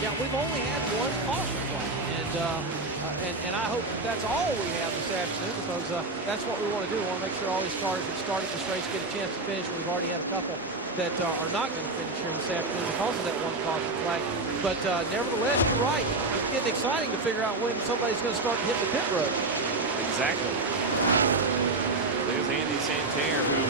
Yeah, we've only had one caution flag, and I hope that's all we have this afternoon, because that's what we want to do. We want to make sure all these cars that started this race get a chance to finish. We've already had a couple that are not going to finish here this afternoon because of that one caution flag. But nevertheless, you're right. It's getting exciting to figure out when somebody's going to start hitting the pit road. Exactly. There's Andy Santerre, who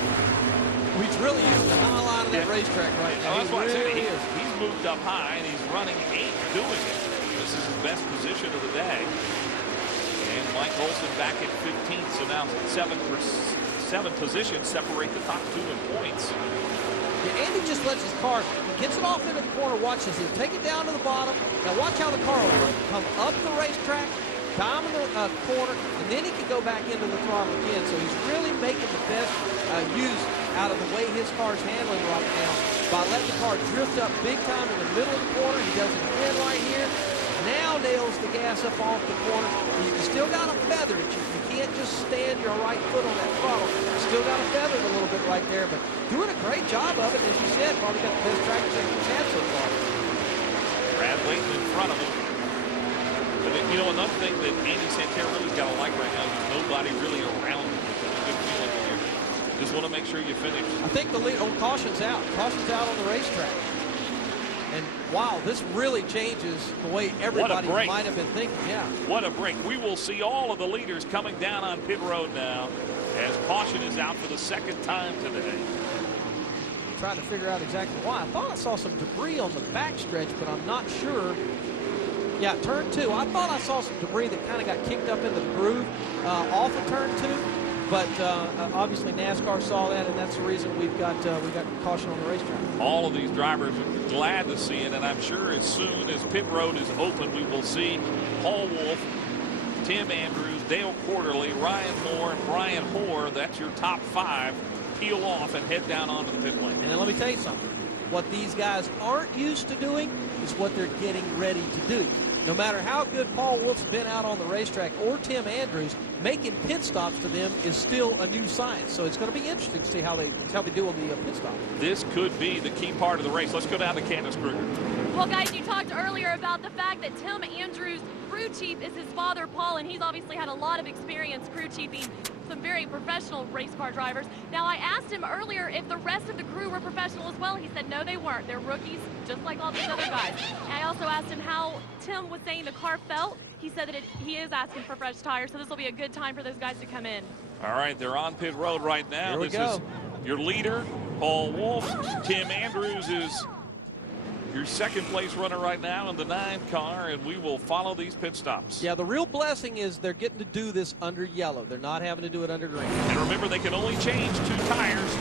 he's really using the high line of that racetrack right now. That's what I said. Really is. He's moved up high, and he's running 8th doing it. This is his best position of the day. And Mike Olson back at 15th, so now 7 positions separate the top 2 in points. Yeah, Andy just lets his car, gets it off into the corner, watch this. He'll take it down to the bottom. Now watch how the car will come up the racetrack, dime in the corner, and then he can go back into the throttle again. So he's really making the best use out of the way his car's handling right now by letting the car drift up big time in the middle of the corner. He does it again right here. Now nails the gas up off the corner. You still got to feather it. You can't just stand your right foot on that throttle. You still got to feather it a little bit right there, but doing a great job of it. As you said, probably got the best track he's had so far. Brad Layton in front of him. But you know, another thing that Andy Santerre really's got to like right now is nobody really around him. It's a good feeling here. Just want to make sure you finish. I think the lead, caution's out. Caution's out on the racetrack. And wow, this really changes the way everybody might have been thinking. Yeah. What a break. We will see all of the leaders coming down on pit road now as caution is out for the 2nd time today. I'm trying to figure out exactly why. I thought I saw some debris on the backstretch, but I'm not sure. Yeah, turn 2. I thought I saw some debris that kind of got kicked up into the groove off of turn 2. But obviously NASCAR saw that, and that's the reason we got caution on the racetrack. All of these drivers are glad to see it, and I'm sure as soon as pit road is open, we will see Paul Wolfe, Tim Andrews, Dale Quarterly, Ryan Moore, and Brian Hoare. That's your top 5. Peel off and head down onto the pit lane. And then let me tell you something. What these guys aren't used to doing is what they're getting ready to do. No matter how good Paul Wolfe's been out on the racetrack or Tim Andrews, making pit stops to them is still a new science. So it's going to be interesting to see how they do on the pit stop. This could be the key part of the race. Let's go down to Candace Kruger. Well, guys, you talked earlier about the fact that Tim Andrews' crew chief is his father, Paul, and he's obviously had a lot of experience crew chiefing some very professional race car drivers. Now, I asked him earlier if the rest of the crew were professional as well. He said no, they weren't. They're rookies, just like all these other guys. And I also asked him how Tim was saying the car felt. He said that he is asking for fresh tires, so this will be a good time for those guys to come in. All right, they're on pit road right now. Here we go. Is your leader, Paul Wolfe. Tim Andrews is your 2nd place runner right now in the 9 car, and we will follow these pit stops. Yeah, the real blessing is they're getting to do this under yellow. They're not having to do it under green. And remember, they can only change 2 tires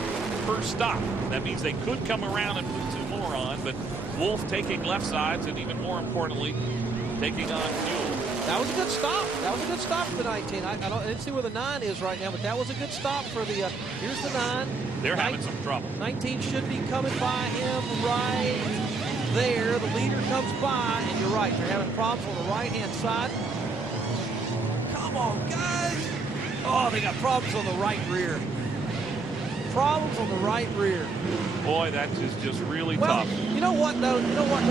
per stop. That means they could come around and put 2 more on, but Wolfe taking left sides, and even more importantly, taking on fuel. That was a good stop. That was a good stop for the 19. I didn't see where the 9 is right now, but that was a good stop for the, here's the 9. They're having some trouble. 19 should be coming by him right there. The leader comes by, and you're right. They're having problems on the right-hand side. Come on, guys. Oh, they got problems on the right rear. Problems on the right rear. Boy, that is just really well, tough. You know what, though?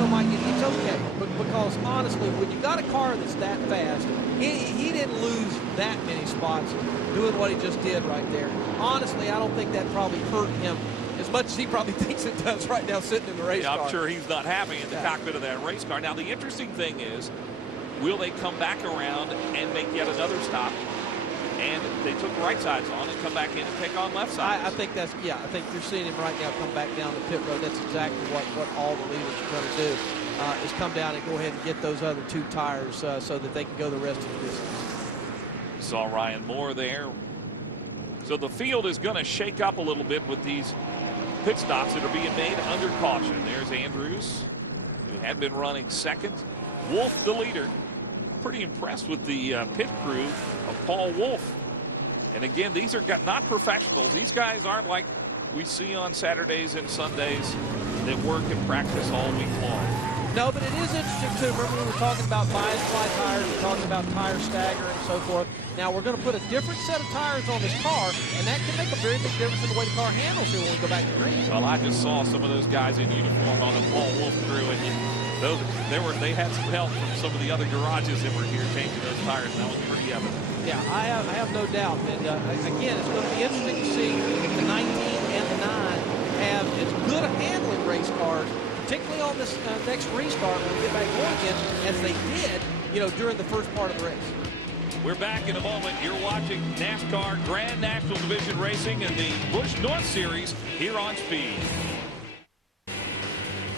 Mike? It's okay. Because, honestly, when you got a car that's that fast, he didn't lose that many spots doing what he just did right there. Honestly, I don't think that probably hurt him as much as he probably thinks it does right now sitting in the race car. I'm sure he's not happy in the cockpit of that race car. Now, the interesting thing is, will they come back around and make yet another stop? And they took right sides on and come back in and take on left sides. I think that's, I think you're seeing him right now come back down the pit road. That's exactly what all the leaders are going to do, is come down and go ahead and get those other 2 tires so that they can go the rest of the distance. Saw Ryan Moore there. So the field is going to shake up a little bit with these pit stops that are being made under caution. There's Andrews, who had been running 2nd. Wolfe, the leader. Pretty impressed with the pit crew of Paul Wolfe. And again, these are not professionals. These guys aren't like we see on Saturdays and Sundays that work and practice all week long. No, but it is interesting, too. Remember, we were talking about bias fly tires, we're talking about tire stagger and so forth. Now, we're going to put a different set of tires on this car, and that can make a very big difference in the way the car handles here when we go back to green. Well, I just saw some of those guys in uniform on the Paul Wolfe crew, and Those, they had some help from some of the other garages that were here changing those tires, and that was pretty evident. Yeah, I have no doubt. And again, it's going to be interesting to see if the 19 and the 9 have as good a handling race cars, particularly on this next restart when we get back going again, as they did, during the first part of the race. We're back in a moment. You're watching NASCAR Grand National Division Racing in the Busch North Series here on Speed.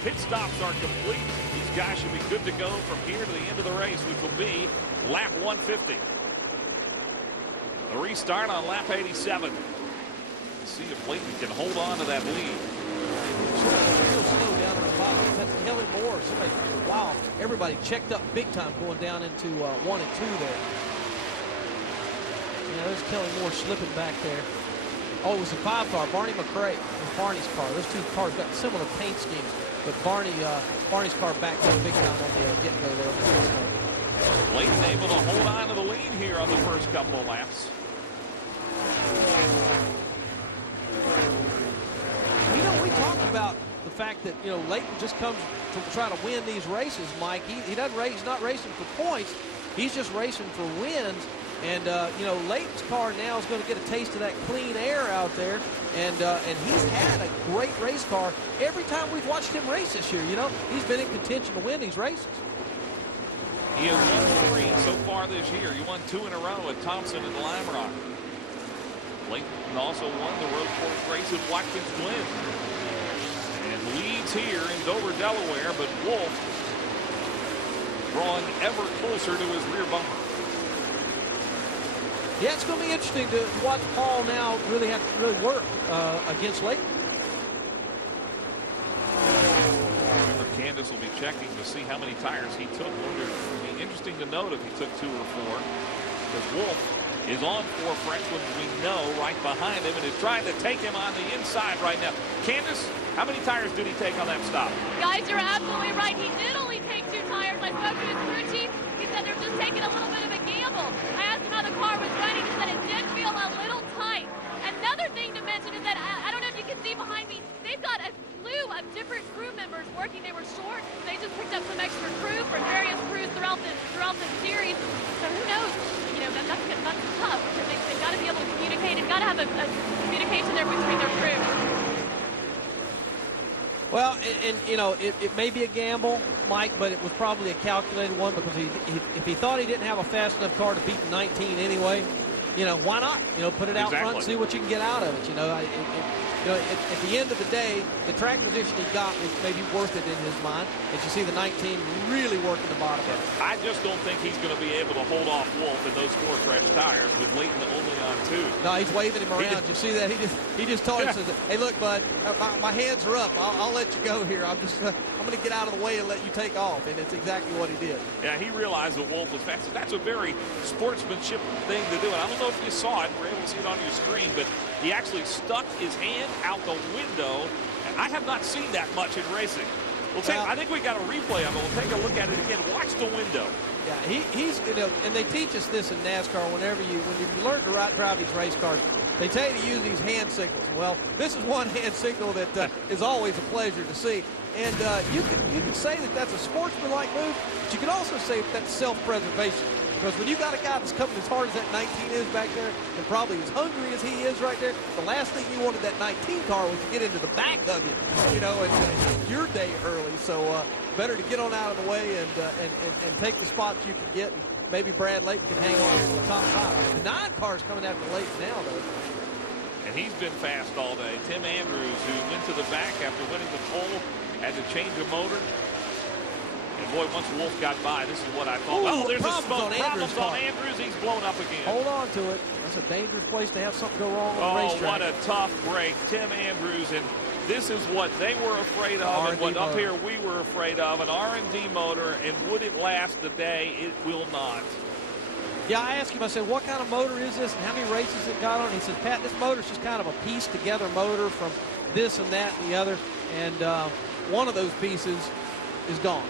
Pit stops are complete. These guys should be good to go from here to the end of the race, which will be lap 150. The restart on lap 87. Let's see if Layton can hold on to that lead. Real slow down on the bottom. That's Kelly Moore. Wow, everybody checked up big time going down into 1 and 2 there. Yeah, there's Kelly Moore slipping back there. Oh, it was a 5-car. Barney McRae was Barney's car. Those two cars got similar paint schemes, but Barney's car backed up big time on the get-go there. Layton able to hold on to the lead here on the first couple of laps. We talked about the fact that, Layton just comes to try to win these races, Mike. He doesn't race. He's not racing for points. He's just racing for wins. And, Layton's car now is going to get a taste of that clean air out there. And he's had a great race car every time we've watched him race this year. He's been in contention to win these races. He has won 3 so far this year. He won 2 in a row at Thompson and Lime Rock. Layton also won the road course race at Watkins Glen. And leads here in Dover, Delaware, but Wolf drawing ever closer to his rear bumper. Yeah, it's going to be interesting to watch Paul now really have to work against Layton. Remember, Candace will be checking to see how many tires he took. It would be interesting to note if he took 2 or 4. Because Wolf is on 4 Frenchmen, we know, right behind him, and is trying to take him on the inside right now. Candace, how many tires did he take on that stop? Guys, you're absolutely right. He did only take 2 tires. I spoke to his crew chief. He said they're just taking a little bit of a gamble. I asked him how the car was running. He said it did feel a little tight. Another thing to mention is that, I don't know if you can see behind me, they've got a slew of different crew members working. They were short. They just picked up some extra crew from various crews throughout the series. So who knows? That's tough because they've got to be able to communicate. They've got to have a communication there between their crews. Well, it may be a gamble, Mike, but it was probably a calculated one because if he thought he didn't have a fast enough car to beat the 19 anyway, why not? Put it out front and see what you can get out of it. At the end of the day, the track position he got was maybe worth it in his mind. As you see the 19 really working the bottom of it. I just don't think he's going to be able to hold off Wolf in those 4 fresh tires with Layton only on 2. No, he's waving him around. You see that? He just told him, says, "Hey, look, bud, my hands are up. I'll let you go here. I'm going to get out of the way and let you take off." And it's exactly what he did. Yeah, he realized that Wolf was fast. That's a very sportsmanship thing to do. And I don't know if you saw it. We're able to see it on your screen, but he actually stuck his hand out the window. And I have not seen that much in racing. I think we got a replay of it. We'll take a look at it again. Watch the window. Yeah, he's and they teach us this in NASCAR. When you learn to drive these race cars, they tell you to use these hand signals. Well, this is one hand signal that is always a pleasure to see. And you can say that that's a sportsmanlike move, but you can also say that that's self-preservation. Because when you got a guy that's coming as hard as that 19 is back there, and probably as hungry as he is right there, the last thing you wanted that 19 car was to get into the back of you, and your day early. So better to get on out of the way and take the spots you can get. And maybe Brad Layton can hang on to the top 5. The 9 car's coming after Layton now, though. And he's been fast all day. Tim Andrews, who went to the back after winning the pole, had to change a motor. And boy, once Wolf got by, this is what I thought. Ooh, there's a problems on Andrews. He's blown up again. Hold on to it. That's a dangerous place to have something go wrong on the racetrack. What a tough break. Tim Andrews, and this is what they were afraid of and what up here we were afraid of, an R&D motor, and would it last the day? It will not. Yeah, I asked him, I said, what kind of motor is this and how many races it got on? He said, Pat, this motor's just kind of a pieced together motor from this and that and the other, and one of those pieces is gone.